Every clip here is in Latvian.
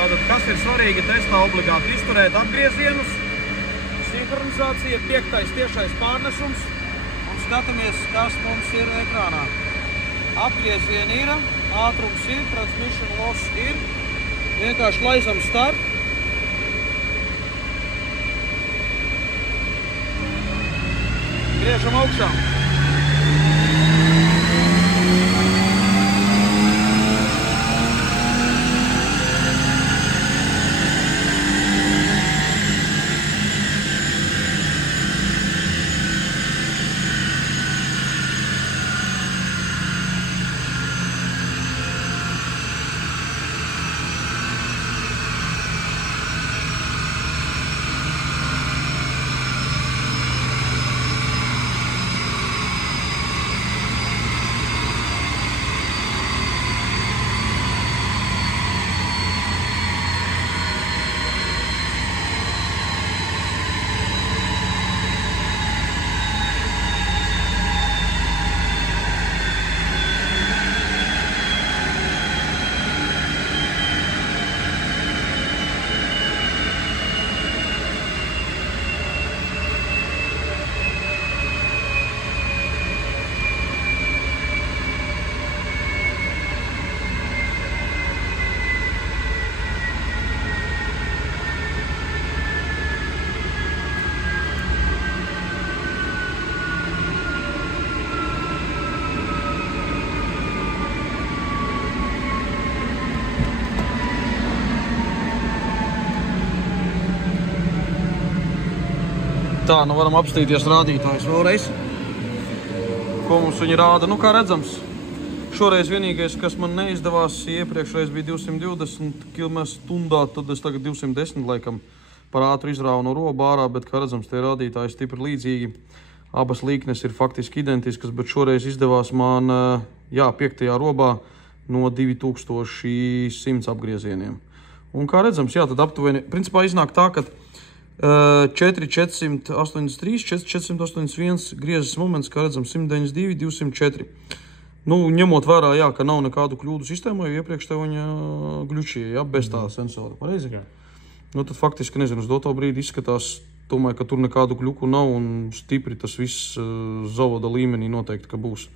Tātad, kas ir svarīgi testā obligāti izturēt apgriezienus, sinhronizācija, 5. tiešais pārnesums un skatāmies, kas mums ir ekrānā. Apgriezieni ir, ātrums ir, transmission loss ir, vienkārši laizam start. Griežam augšā. Tā, nu varam apstīties rādītājus vēlreiz. Ko mums viņi rāda? Nu, kā redzams, šoreiz vienīgais, kas man neizdevās, iepriekšreiz bija 220 km/h, tad es tagad 210 laikam par ātru izrāvu no roba ārā, bet, kā redzams, tie rādītāji stipri līdzīgi. Abas līknes ir faktiski identiskas, bet šoreiz izdevās man, jā, 5. robā no 2100 apgriezieniem. Un, kā redzams, jā, tad aptuveni, principā iznāk tā, ka 483, 481 griezes moments, kā redzam, 192, 204. Nu, ņemot vērā, jā, ka nav nekādu kļūdu sistēmā, jo iepriekš te viņa gļučīja, jā, bez tā sensora, pareizi? Jā. Nu, tad faktiski, nezinu, uz doto brīdi izskatās, domāju, ka tur nekādu kļuku nav un stipri tas viss zavoda līmenī noteikti, ka būs.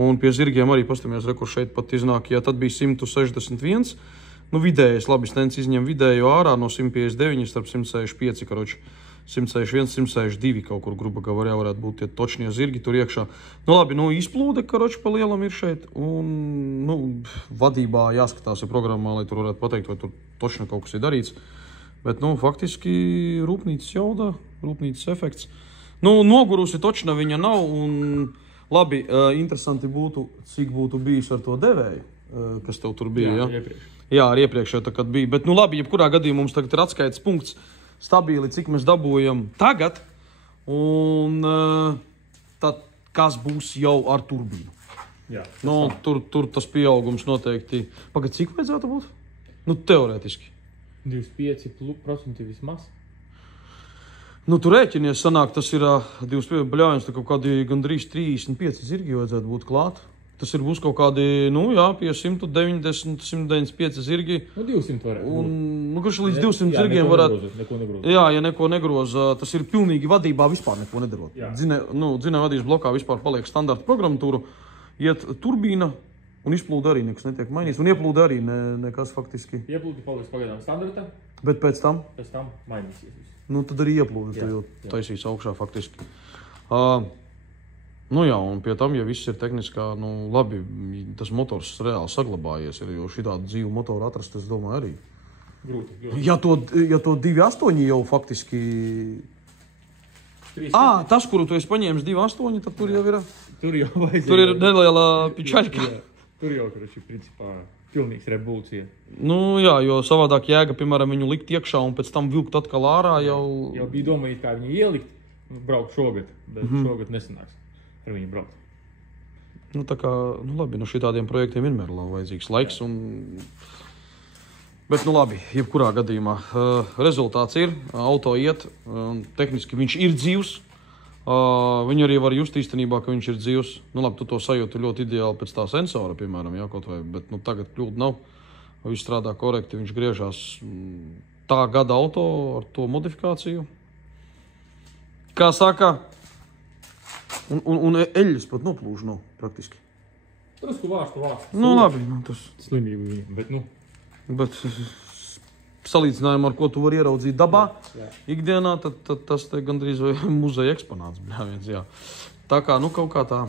Un pie zirgiem arī pastamies, kur šeit pat iznāk, ja tad bija 161, nu, vidējais, labi, stends izņem vidējo ārā no 159 starp 165, karoči, 161, 162 kaut kur gruba gavarjā varētu būt tie točnie zirgi tur iekšā. Nu, labi, nu, izplūde, karoči, pa lielam ir šeit, un, nu, vadībā jāskatās ir programmā, lai tur varētu pateikt, vai tur točni kaut kas ir darīts. Bet, nu, faktiski rūpnīcas jauda, rūpnīcas efekts. Nu, nogurusi točna viņa nav, un, labi, interesanti būtu, cik būtu bijis ar to devēju, kas tev tur bija, jā? Iepriekš. Jā, ar iepriekšējo tā kad bija. Bet, nu labi, jebkurā gadījumā mums tagad ir atskaites punkts stabili, cik mēs dabūjam tagad. Un tad, kas būs jau ar turbīnu. Jā. Nu, tur tas pieaugums noteikti. Pagad, cik vajadzētu būt? Nu, teorētiski. 25% vismaz. Nu, tu rēķinies, sanāk, tas ir 25 bļājiens, tā kaut kādi gandrīz 35 zirgi vajadzētu būt klāt. Tas ir būs kaut kādi, nu jā, pie 190, 195 zirgi. Nu, 200 varētu būt. Nu, kurš līdz 200 zirgiem varētu... Neko negroza. Jā, ja neko negroza, tas ir pilnīgi vadībā vispār neko nedarot. Dzinēja vadības blokā vispār paliek standarta programmatūru, iet turbīna un izplūda arī nekas netiek mainīts. Un ieplūda arī nekas faktiski. Ieplūda paliks pagaidām standarta. Bet pēc tam? Pēc tam mainīsies. Nu, tad arī ieplūda, tu jau taisīs augšā faktiski. Nu jā, un pie tam, ja viss ir tehniskā, nu labi, tas motors reāli saglabājies, jo šitādu dzīvu motoru atrast, es domāju, arī. Grūti. Ja to 2.8 jau faktiski... Tas, kuru tu esi paņēmis 2.8, tad tur jau ir... Tur jau vajadzēja. Tur ir neliela pičaļka. Tur jau, principā, pilnīgs revolūcija. Nu jā, jo savādāk jēga, piemēram, viņu likt iekšā un pēc tam vilkt atkal ārā jau... Jau bija domājot, kā viņu ielikt, braukt šogad, bet šogad nesanāks. Ar viņu braukt. Nu, tā kā, nu labi, nu šitādiem projektiem vienmēr vajadzīgs laiks un... Bet, nu labi, jebkurā gadījumā rezultāts ir, auto iet, tehniski viņš ir dzīvs. Viņu arī var just īstenībā, ka viņš ir dzīvs. Nu labi, tu to sajūti ļoti ideāli pēc tā sensora, piemēram, jā, kaut vai, bet nu tagad kļūda nav. viss strādā korekti, viņš griežās tā gada auto ar to modifikāciju. Kā saka, un eļļas pat noplūž nav praktiski. Trusku vārstu. Nu, labi, tas... Slimību viņam, bet, Salīdzinājumā, ar ko tu vari ieraudzīt dabā ikdienā, tad tas te gandrīz vai muzeja eksponāts. Jā. Tā kā, kaut kā tā